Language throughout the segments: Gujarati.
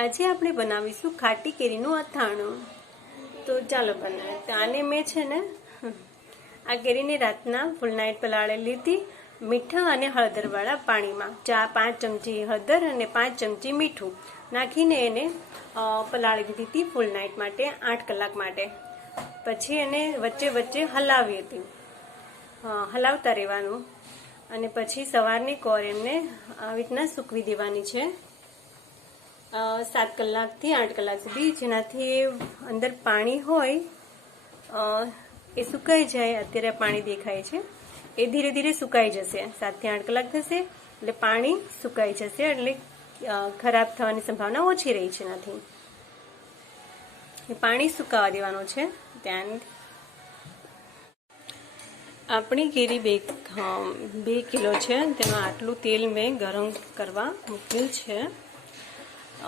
આજે આપણે બનાવીશું ખાટી કેરીનું અથાણું। તો ચાલો બનાવીએ। તો આને મેં છે ને આ કેરીને રાતના ફૂલ નાઈટ પલાળી લીધી મીઠા અને હળદરવાળા પાણીમાં। 5 ચમચી હળદર અને 5 ચમચી મીઠું નાખીને એને પલાળી દીધી હતી ફૂલ નાઈટ માટે 8 કલાક માટે। પછી એને વચ્ચે વચ્ચે હલાવી હતી, હલાવતા રહેવાનું અને પછી સવારની કોર એમને આવી રીતના સૂકવી દેવાની છે 7 કલાકથી 8 કલાક સુધી, જેનાથી અંદર પાણી હોય એ સુકાઈ જાય। અત્યારે પાણી દેખાય છે એ ધીરે ધીરે સુકાઈ જશે। 7 થી 8 કલાક થશે એટલે પાણી સુકાઈ જશે, એટલે ખરાબ થવાની સંભાવના ઓછી રહી છે। એનાથી પાણી સુકાવા દેવાનું છે। ત્યાં આપણી કેરી 2 કિલો છે, તેમાં આટલું તેલ મેં ગરમ કરવા મૂક્યું છે।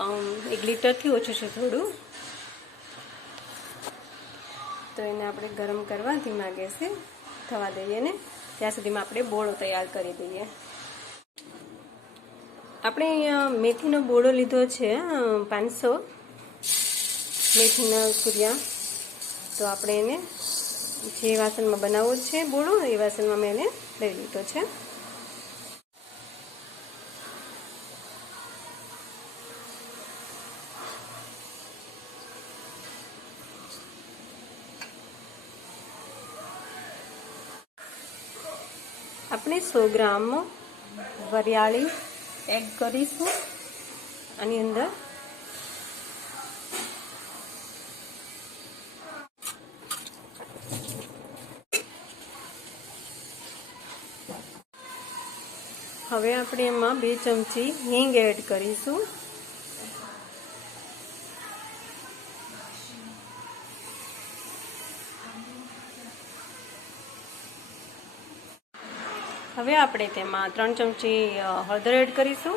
1 લીટરથી ઓછું છે થોડું, તો એને આપણે ગરમ કરવા ધીમા ગેસે થવા દઈએ ને ત્યાં સુધીમાં આપણે બોળો તૈયાર કરી દઈએ। આપણે અહીંયા મેથીનો બોળો લીધો છે 500 મેથીના કુરિયા। તો આપણે એને જે વાસણમાં બનાવવો છે બોળો એ વાસણમાં મેં એને લઈ લીધો છે। આપણે 100 ગ્રામ વરિયાળી એડ કરીશું આની અંદર। હવે આપણે એમાં 2 ચમચી હિંગ એડ કરીશું। હવે આપણે તેમાં 3 ચમચી હળદર એડ કરીશું।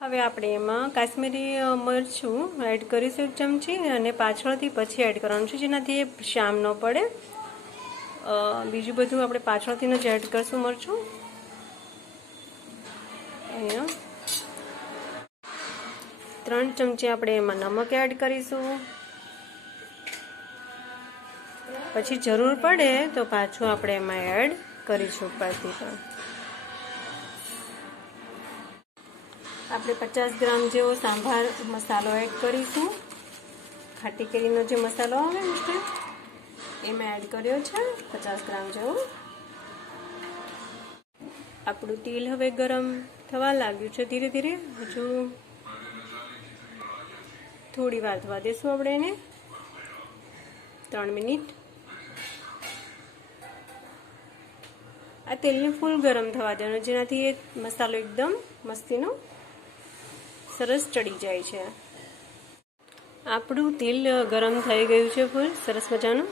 હવે આપણે એમાં કાશ્મીરી મરચું એડ કરીશું 1 ચમચી, અને પાછળથી પછી એડ કરવાનું છે જેનાથી એ શ્યામ ન પડે। બીજું બધું આપણે પાછળથી જ એડ કરશું મરચું। અહીંયા 3 ચમચી આપણે એમાં નમક એડ કરીશું, પછી જરૂર પડે તો પાછું આપણે એમાં એડ કરીશું ઉપરથી પણ। આપણે 50 ગ્રામ જેવો સાંભાર મસાલો એડ કરીશું। ખાટી કેરીનો જે મસાલો આવે ને એ મેં એડ કર્યો છે 50 ગ્રામ જેવો। આપણું તેલ હવે ગરમ થવા લાગ્યું છે ધીરે ધીરે, હજુ થોડી વાર થવા દેશું આપણે એને 3 મિનિટ। આ તેલને ફૂલ ગરમ થવા દેવાનું, જેનાથી એ મસાલો એકદમ મસ્તીનો સરસ ચડી જાય છે। આપણું તેલ ગરમ થઈ ગયું છે ફૂલ સરસ મજાનું।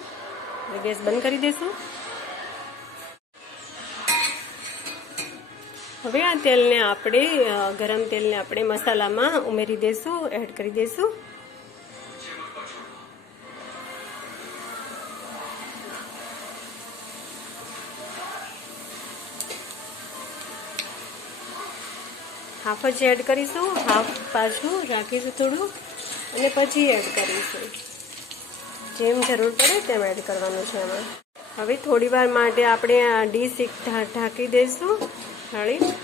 ગેસ બંધ કરી દઈશું। હવે આ તેલને આપણે ગરમ તેલને આપણે મસાલામાં ઉમેરી દઈશું, એડ કરી દઈશું। હાફ જ એડ કરીશું, હાફ પાછું રાખીશું થોડું અને પછી એડ કરીશું। જેમ જરૂર પડે તેમ એડ કરવાનું છે એમાં। હવે થોડી વાર માટે આપણે આ ડીશ એક ઢાંકી દઈશું થાળી।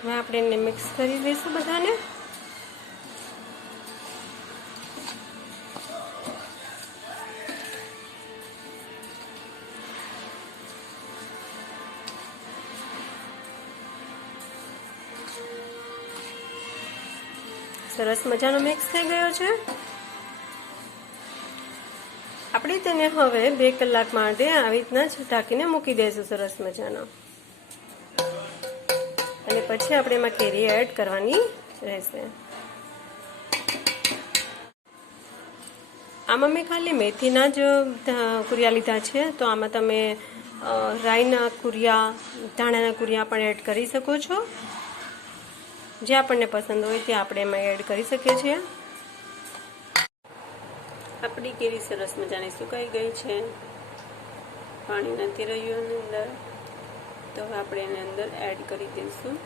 હવે આપણે એને મિક્સ કરી દઈશું બધાને। સરસ મજાનો મિક્સ થઈ ગયો છે। આપણે તેને હવે 2 કલાક માટે આવી રીતના જ ઢાંકીને મૂકી દઈશું સરસ મજાનો. અને પછી આપણે એમાં કેરી એડ કરવાની રહેશે. આમાં મેં ખાલી મેથીના જ કુરિયા લીધા છે, તો આમાં તમે રાઈના કુરિયા, ધાણાના કુરિયા પણ એડ કરી શકો છો. જે આપણને પસંદ હોય તે આપણે એમાં એડ કરી શકીએ છીએ. આપણી કેરી સરસ મજાની સુકાઈ ગઈ છે, પાણી નથી રહ્યું અંદર, તો આપણે એને અંદર એડ કરી દઈશું.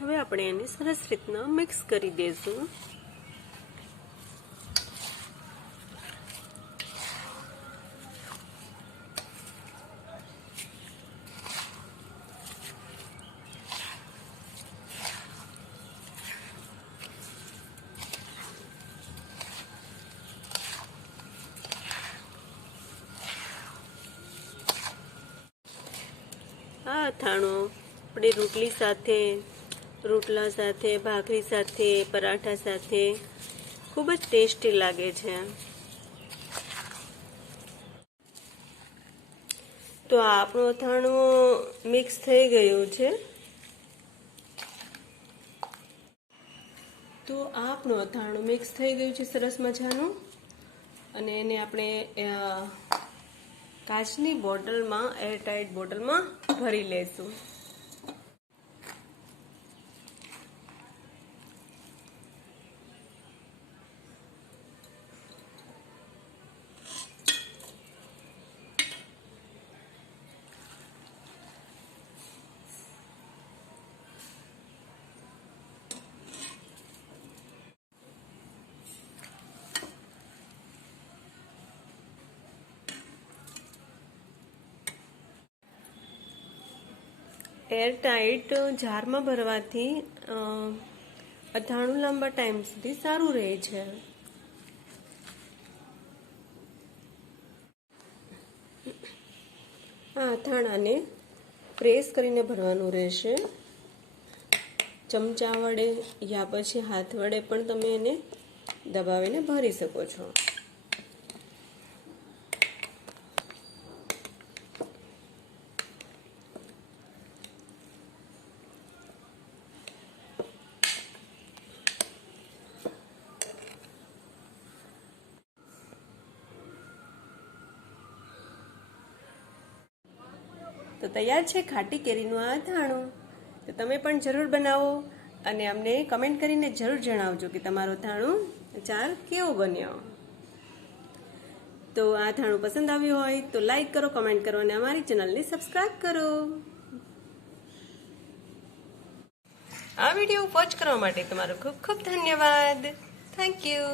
હવે આપણે એને સરસ રીતના મિક્સ કરી દઈશું. આ અથાણું આપણે રોટલી સાથે, રોટલા સાથે, ભાખરી સાથે, પરાઠા સાથે ખૂબ જ ટેસ્ટી લાગે છે. તો આપણું અથાણું મિક્સ થઈ ગયું છે. તો આપણું અથાણું મિક્સ થઈ ગયું છે સરસ મજાનું. અને એને આપણે કાચની બોટલમાં, એરટાઈટ બોટલમાં ભરી લેશું. એરટાઈટ જારમાં ભરવાથી અથાણું લાંબા ટાઈમ સુધી સારું રહે છે. આ અથાણાને પ્રેસ કરીને ભરવાનું રહેશે. ચમચા વડે યા પછી હાથ વડે પણ તમે એને દબાવીને ભરી શકો છો. તો તૈયાર છે ખાટી કેરીનું આ અથાણું. તો તમે પણ જરૂર બનાવો અને અમને કમેન્ટ કરીને જરૂર જણાવજો કે તમારો અથાણું અચાર કેવો બન્યો. તો આ અથાણું પસંદ આવ્યું હોય તો લાઈક કરો, કમેન્ટ કરો અને અમારી ચેનલને સબસ્ક્રાઇબ કરો. આ વિડીયો વોચ કરવા માટે તમારો ખૂબ ખૂબ ધન્યવાદ. Thank you.